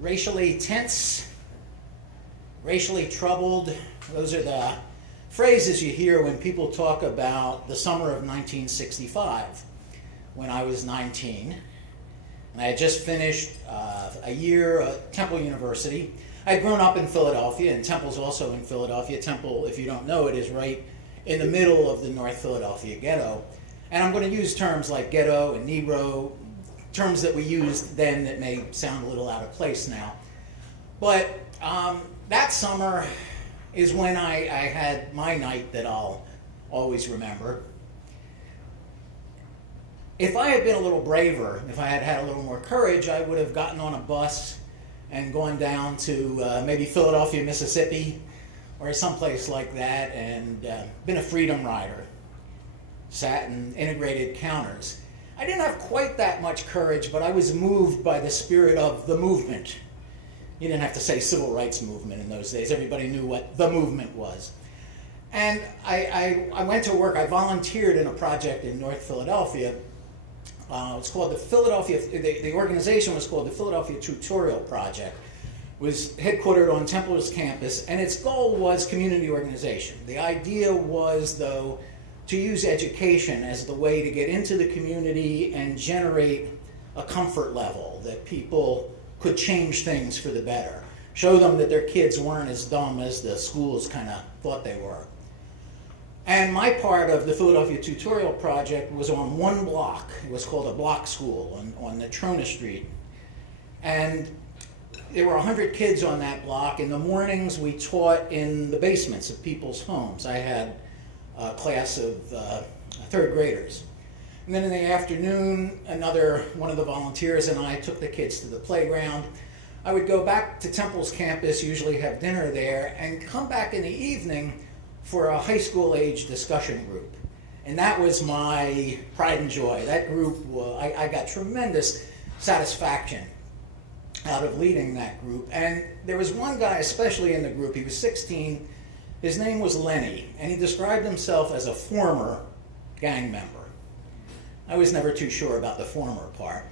racially tense, racially troubled. Those are the phrases you hear when people talk about the summer of 1965, when I was 19. And I had just finished a year at Temple University. I had grown up in Philadelphia, and Temple's also in Philadelphia. Temple, if you don't know it, is right in the middle of the North Philadelphia ghetto. And I'm going to use terms like ghetto and Negro, terms that we used then that may sound a little out of place now. But that summer is when I had my night that I'll always remember. If I had been a little braver, if I had had a little more courage, I would have gotten on a bus and gone down to maybe Philadelphia, Mississippi, or someplace like that, and been a freedom rider. Sat in integrated counters. I didn't have quite that much courage, but I was moved by the spirit of the movement. You didn't have to say civil rights movement in those days. Everybody knew what the movement was. And I went to work. I volunteered in a project in North Philadelphia. It's called the Philadelphia, the organization was called the Philadelphia Tutorial Project. It was headquartered on Temple's campus, and its goal was community organization. The idea was, though, to use education as the way to get into the community and generate a comfort level that people could change things for the better. Show them that their kids weren't as dumb as the schools kind of thought they were. And my part of the Philadelphia Tutorial Project was on one block. It was called a block school on Natrona Street. And there were 100 kids on that block. In the mornings, we taught in the basements of people's homes. I had a class of third graders. And then in the afternoon, another one of the volunteers and I took the kids to the playground. I would go back to Temple's campus, usually have dinner there, and come back in the evening for a high school age discussion group. And that was my pride and joy. That group, I got tremendous satisfaction out of leading that group. And there was one guy, especially in the group, he was 16, his name was Lenny, and he described himself as a former gang member. I was never too sure about the former part.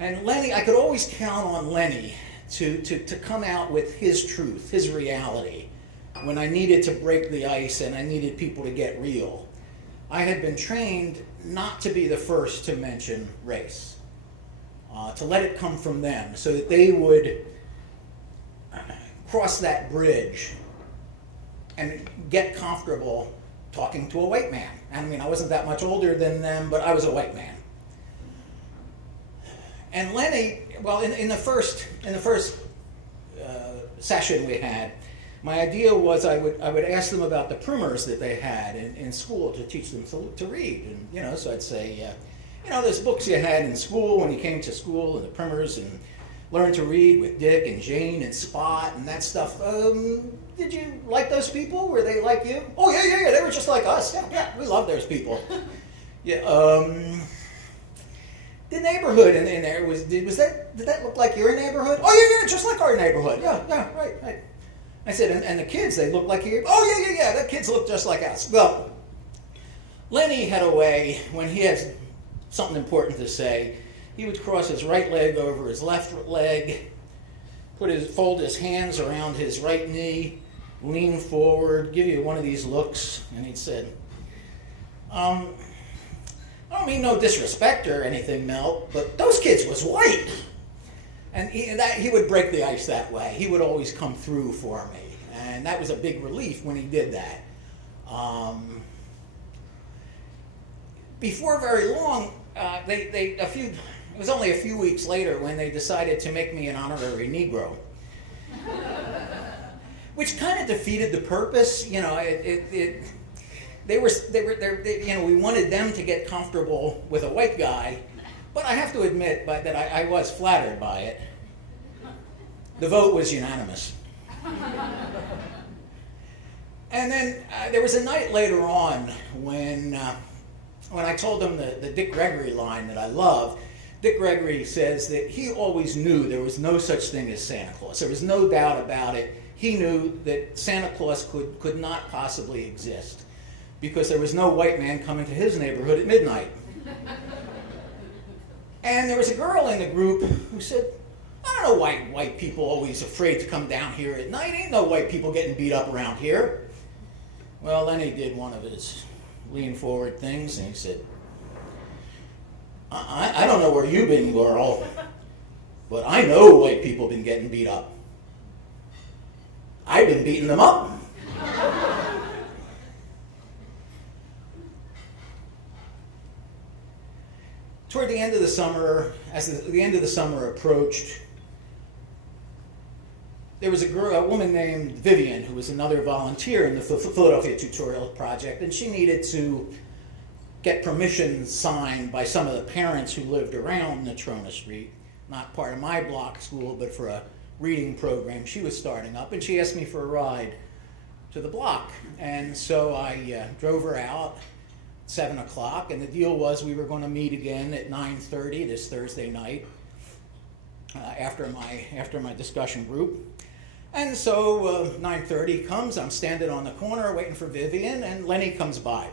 And Lenny, I could always count on Lenny to come out with his truth, his reality, when I needed to break the ice and I needed people to get real. I had been trained not to be the first to mention race, to let it come from them so that they would cross that bridge and get comfortable talking to a white man. I mean, I wasn't that much older than them, but I was a white man. And Lenny, well, in the first session we had, my idea was I would ask them about the primers that they had in school to teach them to read. And so I'd say, those books you had in school when you came to school, and the primers, and learn to read with Dick and Jane and Spot and that stuff. Did you like those people? Were they like you? Oh, yeah, they were just like us. Yeah, we love those people. Yeah. The neighborhood in there, did that look like your neighborhood? Oh, yeah, just like our neighborhood. Yeah, right. I said, and the kids, they look like you? Oh, yeah, the kids look just like us. Well, Lenny had a way, when he had something important to say, he would cross his right leg over his left leg, fold his hands around his right knee, lean forward, give you one of these looks, and he'd said, I don't mean no disrespect or anything, Mel, but those kids was white. And he would break the ice that way. He would always come through for me. And that was a big relief when he did that. Before very long, it was only a few weeks later when they decided to make me an honorary Negro. Which kind of defeated the purpose. We wanted them to get comfortable with a white guy. But I have to admit that I was flattered by it. The vote was unanimous. And then there was a night later on when I told them the Dick Gregory line that I love. Dick Gregory says that he always knew there was no such thing as Santa Claus. There was no doubt about it. He knew that Santa Claus could not possibly exist because there was no white man coming to his neighborhood at midnight. And there was a girl in the group who said, I don't know why white people are always afraid to come down here at night. Ain't no white people getting beat up around here. Well, then he did one of his lean forward things, and he said, I don't know where you've been, girl, but I know white people been getting beat up. I've been beating them up. Toward the end of the summer, as the end of the summer approached, there was a woman named Vivian who was another volunteer in the Philadelphia Tutorial Project, and she needed to get permission signed by some of the parents who lived around Natrona Street, not part of my block school, but for a reading program she was starting up, and she asked me for a ride to the block. And so I drove her out at 7 o'clock, and the deal was we were going to meet again at 9:30 this Thursday night after my discussion group. And so 9:30 comes, I'm standing on the corner waiting for Vivian, and Lenny comes by.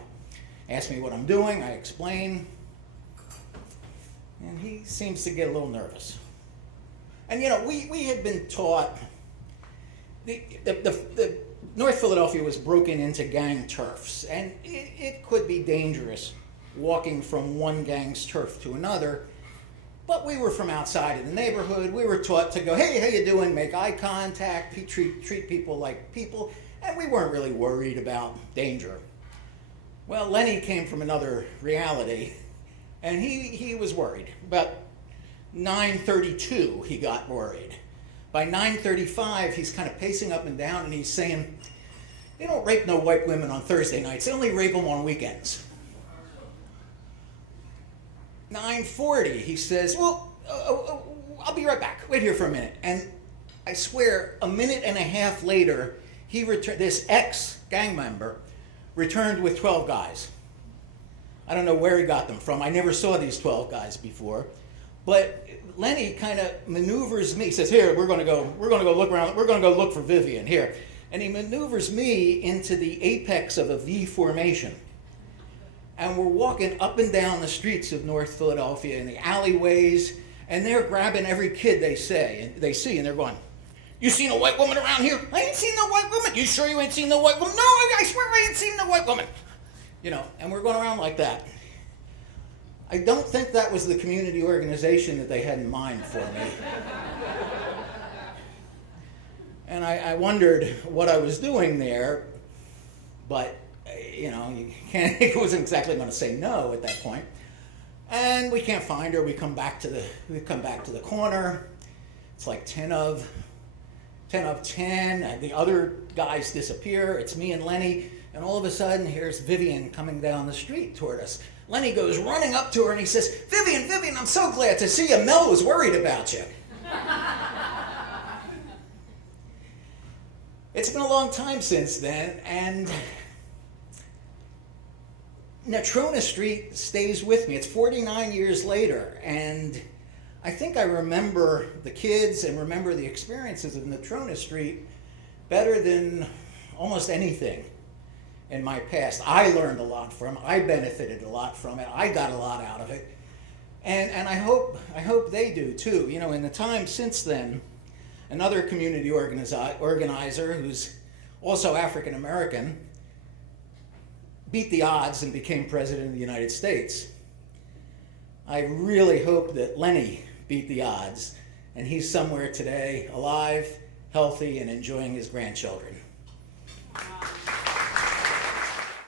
Asks me what I'm doing, I explain, and he seems to get a little nervous. And you know, we had been taught, the North Philadelphia was broken into gang turfs, and it could be dangerous walking from one gang's turf to another. But we were from outside of the neighborhood. We were taught to go, hey, how you doing? Make eye contact, treat people like people, and we weren't really worried about danger. Well, Lenny came from another reality, and he was worried. About 9:32, he got worried. By 9:35, he's kind of pacing up and down, and he's saying, they don't rape no white women on Thursday nights. They only rape them on weekends. 9:40, he says, well, I'll be right back. Wait here for a minute. And I swear, a minute and a half later, this ex-gang member returned with 12 guys. I don't know where he got them from. I never saw these 12 guys before. But Lenny kind of maneuvers me. He says, here, we're going to go look around. We're going to go look for Vivian, here. And he maneuvers me into the apex of a V formation. And we're walking up and down the streets of North Philadelphia in the alleyways, and they're grabbing every kid they see, and they're going, you seen a white woman around here? I ain't seen no white woman. You sure you ain't seen no white woman? No, I swear I ain't seen no white woman. You know, and we're going around like that. I don't think that was the community organization that they had in mind for me. And I wondered what I was doing there, but you know, it wasn't exactly going to say no at that point. And we can't find her. We come back to the corner. It's like 10 of 10. And the other guys disappear. It's me and Lenny. And all of a sudden, here's Vivian coming down the street toward us. Lenny goes running up to her and he says, Vivian, I'm so glad to see you. Mel was worried about you. It's been a long time since then, and Natrona Street stays with me. It's 49 years later, and I think I remember the kids and remember the experiences of Natrona Street better than almost anything in my past. I learned a lot from it. I benefited a lot from it. I got a lot out of it. And I hope they do too. You know, in the time since then, another community organizer who's also African American beat the odds and became president of the United States. I really hope that Lenny beat the odds and he's somewhere today, alive, healthy, and enjoying his grandchildren.